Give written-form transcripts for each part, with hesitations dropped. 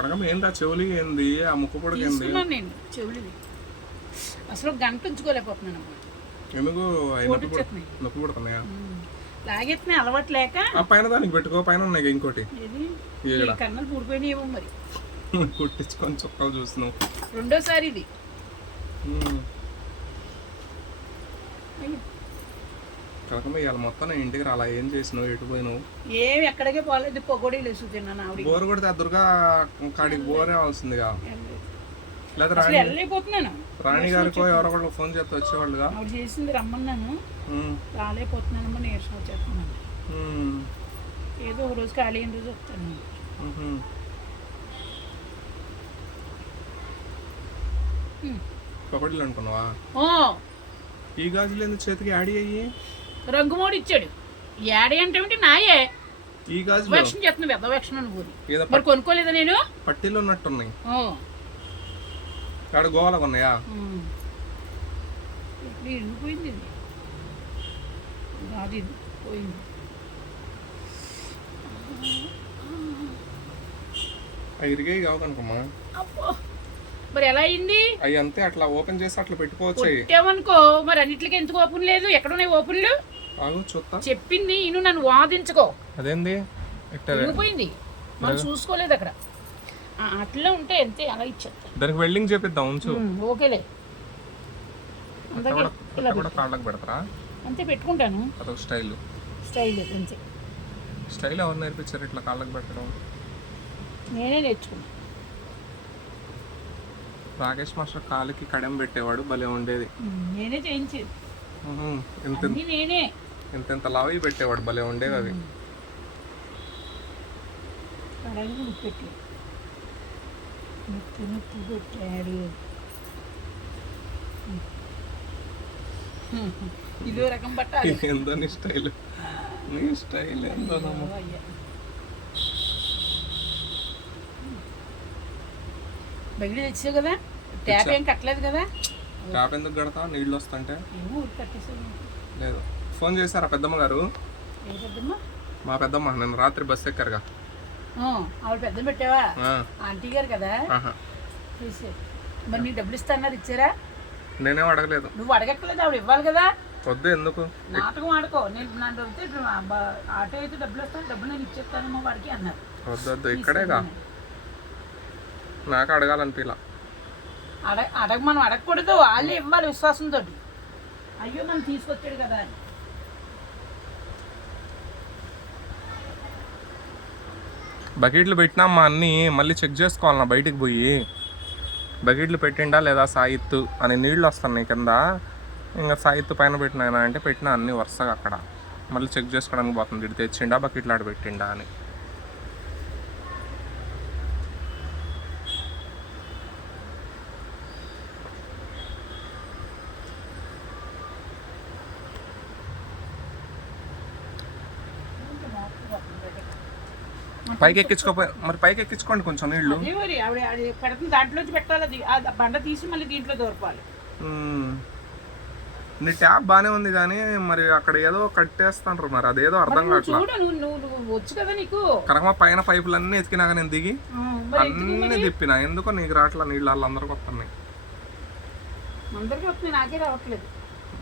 కనకమ్మ ఏంటి ఆ చెవులు ఏంది ఆ ముక్కు కూడా ఏంది తీసుకున్నాను నేను చెవులివి అసలు గంట ఉంచుకోలేకపోతున్నాను అమ్మా ఎందుకు పోటీ వచ్చేస్తున్నాయి నొప్పి పడుతున్నాయా లాగెత్తున్నాయి అలవాటు లేక ఆ పైన దానికి పెట్టుకో పైన ఉన్నాయి ఇంకోటి ఏది ఈగడ. ఈ కన్నలు పూడిపోయినాయేమో మరి కుట్టించుకొని చుక్కలు చూస్తున్నావు రెండోసారి ఇది అయ్యో. కనకమ్మ ఇవాళ మొత్తం నేను ఇంటికి రాలా ఏం చేసినావు ఎటు పోయినావు ఏమి ఎక్కడికే పోలేదు పొగోడీలు వేసు తిన్నాను ఆవిడ బోర్ కొడితే ఆ దుర్గా కాడికి బోరే అవస్తుందిగా లేదా అసలు వెళ్ళలేకపోతున్నాను రాణి గారికో ఎవరో ఫోన్ చేస్తే వచ్చేవాళ్ళుగా ఆవిడ చేసింది రమ్మన్నాను ఉమ్, రాలేకపోతున్నానమ్మా నీరసం వచ్చేస్తున్నాను ఉమ్, ఏదో ఒక రోజు ఖాళీ అయిన రోజు వస్తాను ఉహుం. పకోడీలు అనుకున్నావా ఓ ఈ గాజులు ఎందుకు చేతికి యాడి అయ్యి రంగుమోడు ఇచ్చాడు ఏడే అంటే నాయే ఈ గాజులు వేషం చేస్తున్నా పెద్ద వేషం అనుకోని ఏదో మరి కొనుక్కోలేదా నేను పట్టీలు ఉన్నట్టున్నాయి ఓ ఆడ గోవాలకు ఉన్నాయా ఇప్పుడు ఎండిపోయింది ఇది అది పోయింది అవి ఇరిగాయి కావు కనుకమ్మా అబ్బో మరి ఎలా అయింది అవి అంతే అట్లా ఓపెన్ చేసి అట్లా పెట్టుకోవచ్చాయి కొట్టామనుకో మరి అన్నిటికీ ఎందుకు ఓపెన్ లేదు ఎక్కడున్నాయి ఓపెన్లు ఆగు చూస్తా చెప్పింది ఇను నన్ను వాదించుకో అదేంది ఎండిపోయింది మనం చూసుకోలేదు అక్కడ అట్లా ఉంటే అంతే అలా ఇచ్చేస్తా దానికి వెల్డింగ్ చేపిద్దాం ఉంచు ఓకేలే అందుకే ఇలా కూడా కాళ్ళకి పెడతారా అంతే పెట్టుకుంటాను అదొక స్టైల్ స్టైల్ అంతే స్టైల్ ఎవరు నేర్పించారు ఇట్లా కాళ్ళకి పెట్టడం నేనే నేర్చుకున్నా రాకేష్ మాస్టర్ కాళ్ళకి కడెం పెట్టేవాడు భలే ఉండేది నేనే చేయించేది ఇంత అన్నీ నేనే ఇంత లావి పెట్టేవాడు భలే ఉండేవి అవి కడాయికి ఉప్పు పెట్టి నొప్పి పెట్టాడు ఇదో రకం పట్టాలి ఎంతో నీ స్టైల్ నీ స్టైల్ ఎంతో బయట తెచ్చావు కదా ట్యాప్ ఏం కట్టలేదు కదా ట్యాప్ ఎందుకు కడతా నీళ్ళు వస్తుంటే ఏమో ఊరికి కట్టేసావు లేదు ఫోన్ చేశారా పెద్దమ్మ గారు ఏ పెద్దమ్మా మా పెద్దమ్మ నేను రాత్రి బస్ ఎక్కారుగా ఆవిడ పెద్ద పెట్టావా ఆ, ఆంటీ గారు కదా ఆహా. చేసారు మరి నీకు డబ్బులు ఇస్తాన్నారు ఇచ్చారా నేనేం అడగలేదు నువ్వు అడగక్కలేదు ఆవిడ ఇవ్వాలి కదా వద్దు ఎందుకు నాటకం ఆడుకో నేను నన్ను అడిగితే ఇప్పుడు ఆటో అయితే డబ్బులు వస్తాను డబ్బులు నేను ఇచ్చేస్తానేమో వాడికి అన్నారు వద్దు ఇక్కడేగా నాకు అడగాలనిపిలా మనం అడగకూడదు వాళ్ళే ఇవ్వాలి విశ్వాసంతో అయ్యో నన్ను తీసుకొచ్చాడు కదా అని బకెట్లు పెట్టినా మా అన్ని మళ్ళీ చెక్ చేసుకోవాలన్నా బయటికి పోయి బకెట్లు పెట్టిండా లేదా సాయిత్తు అని నీళ్ళు వస్తున్నాయి కింద ఇంకా సాయిత్తు పైన పెట్టినా అంటే పెట్టినా అన్ని వరుసగా అక్కడ మళ్ళీ చెక్ చేసుకోవడానికి పోతుంది ఇటు తెచ్చిండా బకెట్లు ఆడ పెట్టిండా అని పైకి ఎక్కించుకోపోయి మరి పైకి ఎక్కించుకోండి కొంచెం నీళ్ళు అదే మరి ఆవిడ పెడుతుంది దాంట్లోంచి పెట్టాలి అది ఆ బండ తీసి మళ్ళీ దీంట్లో దూరపాలి నీ ట్యాప్ బాగానే ఉంది కానీ మరి అక్కడ ఏదో కట్టేస్తాండ్రు మరి అదేదో అర్థం కావట్లేదు చూడు నువ్వు వచ్చు కదా నీకు కనకమ్మ పైన పైపులన్నీ ఎతికినాక నేను దిగి మరి అన్నీ తిప్పినా ఎందుకో నీకు రావట్లా నీళ్ళు వాళ్ళందరికి వస్తున్నాయి అందరికీ వస్తుంది నాకే రావట్లేదు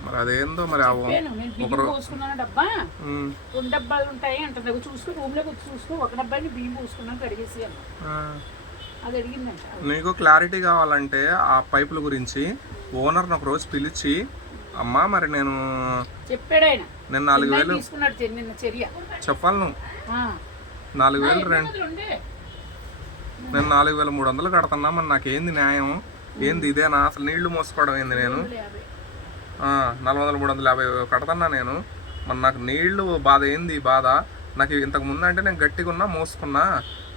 మరి అదేందో మరి నేను బియ్యం పోసుకున్నాను డబ్బా 2 డబ్బాలు ఉంటాయి అంటారు చూసుకుని రూమ్ లోకి వచ్చి చూసుకో ఒక డబ్బాని బియ్యం పోసుకున్నాను కడిగేసి అది అడిగిందంట నీకు క్లారిటీ కావాలంటే ఆ పైపుల గురించి ఓనర్ని ఒక రోజు పిలిచి అమ్మా మరి నేను చెప్పాడు ఆయన నేను 4000 తీసుకున్నాడు నిన్న చర్య చెప్పాలి నువ్వు 4000 నేను 4300 కడుతున్నా మరి నాకేంది న్యాయం ఏంది ఇదేనా అసలు నీళ్లు మోసుకోవడం ఏంది నేను 400-350 కడుతున్నా నేను మరి నాకు నీళ్లు బాధ ఏంది బాధ నాకు ఇంతకు ముందు అంటే నేను గట్టిగా ఉన్నా మోసుకున్నా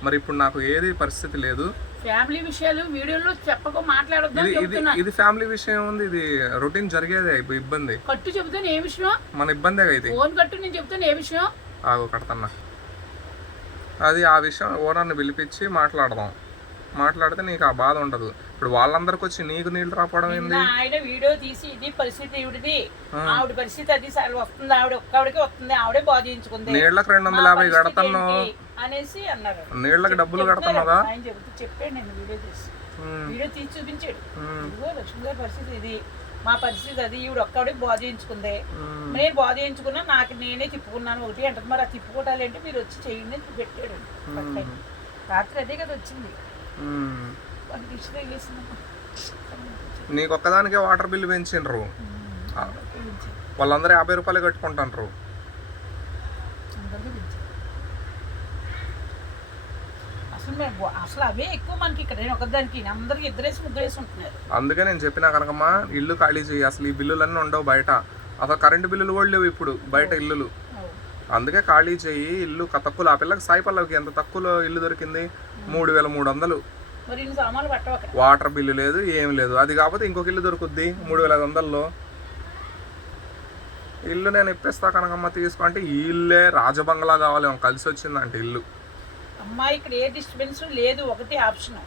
మరి ఇప్పుడు నాకు ఏది పరిస్థితి లేదు ఫ్యామిలీ విషయాలు వీడియోలో చెప్పక మాట్లాడొద్దు ఇది ఫ్యామిలీ విషయం ఉంది ఇది రొటీన్ జరిగేదే ఇబ్బంది కట్టు చెబుతాను ఏ విషయం మన ఇబ్బందే ఇది ఫోన్ కట్టు నేను చెప్తాను ఏ విషయం ఆగు కడతన్నా అది ఆ విషయం ఓనర్ని పిలిపించి మాట్లాడితే నీకు ఆ బాధ ఉండదు ఇప్పుడు వాళ్ళందరికి వచ్చి నీకు నీళ్ళు రాపోవడం ఏంది ఆయన వీడియో తీసి ఇది పరిస్థితి ఇవిడిది ఆవిడ పరిస్థితి అది వస్తుంది ఆవిడకి వస్తుంది ఆవిడే బాధించుకుంది నీళ్ళకి 250 కడతాను అనేసి అన్నారు. నీళ్ళకి డబ్బులు కడుతున్నావా? ఆయన చెప్పాడు, నేను వీడియో తీసి చూపించాడు. ఇదిగో లక్ష్మి గారి పరిస్థితి ఇది, మా పరిస్థితి అది, ఈవిడ ఒక్కడికి బాగు చేయించుకుంది, నేను బాగు చేయించుకున్నా, నాకు నేనే తిప్పుకున్నాను ఒకటి అంటది. మరి ఆ తిప్పుకోవటాలు ఏంటి, మీరు వచ్చి చేయండి పెట్టాడు. రాత్రి అదే కదా వచ్చింది, వాళ్ళకి ఇచ్చి తగిలేసిందమ్మా. నీకు ఒక్కదానికే వాటర్ బిల్లు పెంచిండ్రు, వాళ్ళందరూ 50 రూపాయలు కట్టుకుంటారు. అసలు అవే ఎక్కువ మనకి ఇక్కడ, నేను ఒకదానికి అందరికి 2 ఉంటున్నారు. అందుకే నేను చెప్పినా కనుకమ్మా ఇల్లు ఖాళీ చేయి, అసలు ఈ బిల్లులన్నీ ఉండవు బయట, అసలు కరెంటు బిల్లులు కూడా లేవు ఇప్పుడు బయట ఇల్లులు. అందుకే ఖాళీ చేయి, ఇల్లు తక్కువలో. ఆ పిల్లకి సాయి పల్లవికి ఎంత తక్కువలో ఇల్లు దొరికింది, 3300. వాటర్ బిల్లు లేదు, ఏమి లేదు. అది కాకపోతే ఇంకొక ఇల్లు దొరుకుద్ది 3500లో. ఇల్లు నేను ఇప్పిస్తా కనకమ్మ తీసుకో అంటే, ఈ ఇల్లే రాజబంగ్లా కావాలి, కలిసి వచ్చిందంటే ఇల్లు. అమ్మాయి ఇక్కడ ఏ డిస్టర్బెన్స్ లేదు, ఒకటి ఆప్షన్.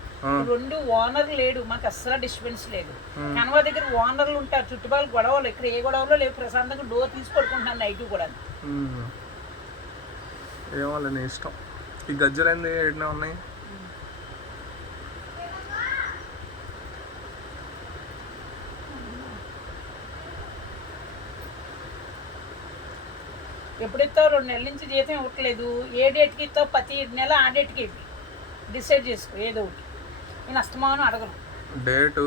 2 ఓనర్ లేడు, మాకు అస్సలు డిస్టర్బెన్స్ లేదు. కనవా దగ్గర ఓనర్లు ఉంటారు, చుట్టుపక్కల గొడవలు, ఇక్కడ ఏ గొడవలో లేవు. ప్రశాంతంగా డోర్ తీసి పడుకుంటున్నాను నైట్ కూడా. ఏమో నీ ఇష్టం. ఈ గజ్జలైంది ఏడినే ఉన్నాయి. ఎప్పుడు ఇస్తావు? 2 నెలల నుంచి జీతం ఇవ్వట్లేదు. ఏ డేట్కి ఇస్తావు? ప్రతి నెల ఆ డేట్కి డిసైడ్ చేసుకో ఏదో ఒకటి. నేను అస్తమానం అడగను డేటు.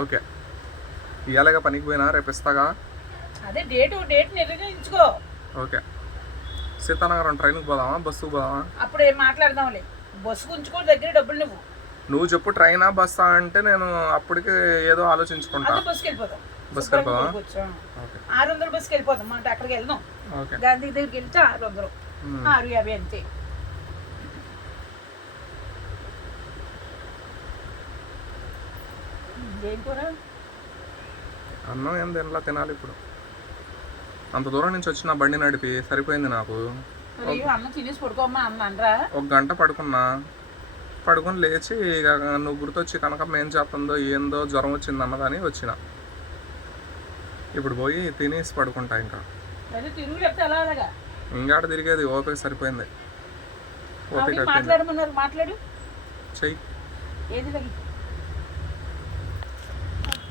ఓకే, ఇవాళగా పనికి పోయినా రేపు ఇస్తాగా. అదే డేట్ నిర్ణయించుకో. ఓకే, సీతానగరం ట్రైన్కి పోదామా, బస్సుకు పోదామా? అప్పుడు ఏం మాట్లాడదాంలే. బస్సుకు ఉంచుకో, దగ్గర డబ్బులు నువ్వు చెప్పు. ట్రైనా బస్సా అంటే నేను అప్పటికి ఏదో ఆలోచించుకుంటా. బస్సుకి వెళ్ళిపోదాం. 600 బస్సుకి వెళ్ళిపోదాం. అంటే అక్కడికి వెళ్దాం, గాంధీ దగ్గరికి వెళ్తే 600, 650 అంతే. ఏం కూర? అన్నం ఏం తినలా, తినాలి ఇప్పుడు. అంత దూరం నుంచి వచ్చిన బండి నడిపి సరిపోయింది నాకు. అన్నం తినేసి పడుకోమ్మా అన్నరా. 1 గంట పడుకుని లేచి ఇక నువ్వు గుర్తొచ్చి కనకమ్మ ఏం చేస్తుందో ఏందో, జ్వరం వచ్చింది అన్నదని వచ్చిన. ఇప్పుడు పోయి తినేసి పడుకుంటా. ఇంకా ఇంకాడ తిరిగేది ఓపిక సరిపోయింది. ఓపిక మాట్లాడు చెయ్యి.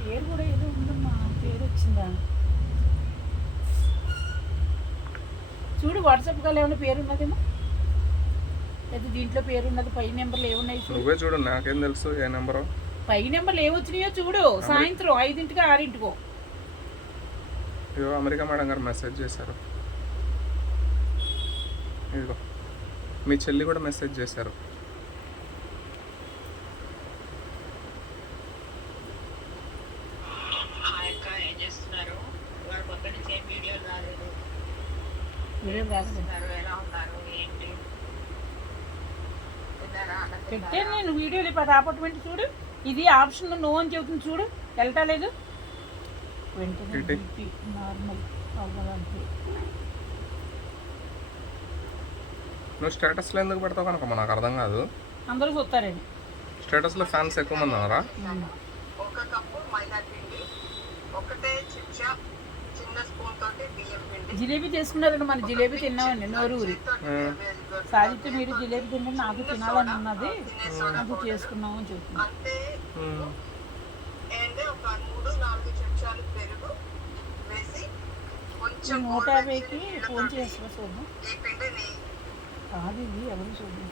పేరు కూడా ఏదో ఉందమ్మా, పేరు వచ్చిందా చూడు. వాట్సాప్ కాల్ ఏమన్నా పేరు ఉన్నదేమో, లేదా దీంట్లో పేరు ఉన్నది. పై నెంబర్లు ఏమున్నాయి నువ్వే చూడు, నాకేం తెలుసు ఏ నెంబరు. పై నెంబర్లు ఏమొచ్చినాయో చూడు. సాయంత్రం 5ంటికి 6ంటికో. ఇదిగో అమెరికా మేడం గారు మెసేజ్ చేశారు. ఇదిగో మీ చెల్లి కూడా మెసేజ్ చేశారు. పెట్టాను నేను వీడియోలు. ఇప్పుడు అపార్ట్మెంట్ చూడు, ఇది ఆప్షన్ నో అని చెబుతుంది చూడు, వెళ్ళటలేదు. వెంటనే నార్మల్ అవ్వాలంటే. నువ్వు స్టేటస్లో ఎందుకు పెడతావు కనుక నాకు అర్థం కాదు. అందరూ చూస్తారండి స్టేటస్లో. ఫ్యాన్స్ ఎక్కువ మంది ఉన్నారా? ఒక కప్పు మైదా పిండి, ఒకటే చిచ్చా చిన్న స్పూన్ తోటి బియ్యం పిండి. జిలేబీ చేసుకున్నారండి, మన జిలేబీ తిన్నామండి నోరు ఊరి. సాధిత్య మీరు జిలేబీ తింటే నాకు తినాలని ఉన్నది, నాకు చేసుకున్నామని చెప్తుంది. అంతే. అండ్ ఒక 3-4 చెంచాలు పెరుగు వేసి కొంచెం 150కి ఫోన్ చేస్తున్నా చూద్దాం. ఈ పిండిని కాదు ఇది ఎవరు చూద్దాం.